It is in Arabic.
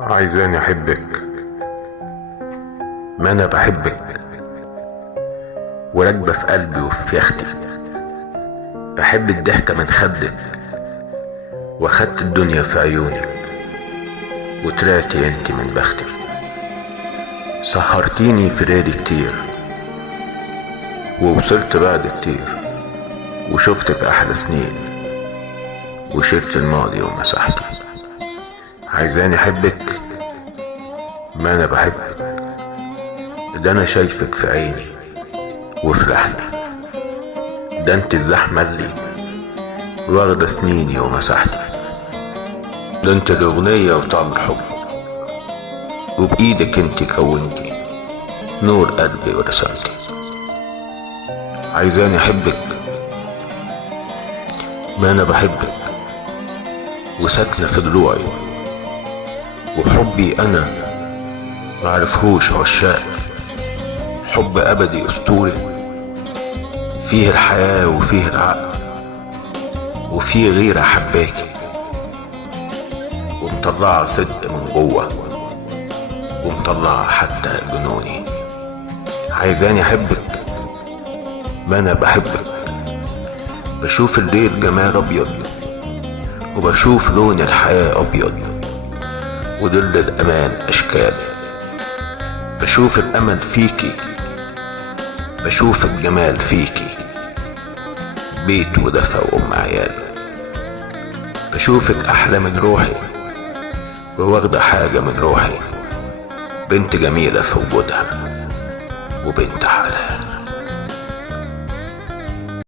عايزاني احبك، ما انا بحبك وراكبة في قلبي وفي فيختي. بحب الضحكة من خدك واخدت الدنيا في عيونك، وطلعتي انت من بختي. سهرتيني في ليالي كتير ووصلت بعد كتير، وشفتك احلى سنين وشلت الماضي ومسحتي. عايزاني احبك، ما انا بحبك، ده انا شايفك في عيني وفي لحني. ده انت الزحمة اللي واخدة سنيني ومسحتي. ده انت الاغنية وطعم الحب، وبايدك انت كونتي نور قلبي ورسالتي. عايزاني احبك، ما انا بحبك وساكنة في ضلوعي، وحبي انا معرفهوش عشاق. حب ابدي اسطوري فيه الحياة وفيه العقل، وفيه غيرة حباكي ومطلعة صدق من جوه ومطلعة حتى جنوني. عايزاني احبك، ما انا بحبك. بشوف الليل جمال ابيض، وبشوف لون الحياة ابيض، وظل الامان اشكال. بشوف الامل فيكي، بشوف الجمال فيكي، بيت ودفى وام عيال. بشوفك احلى من روحي وواخدة حاجة من روحي، بنت جميلة في وجودها وبنت حلال.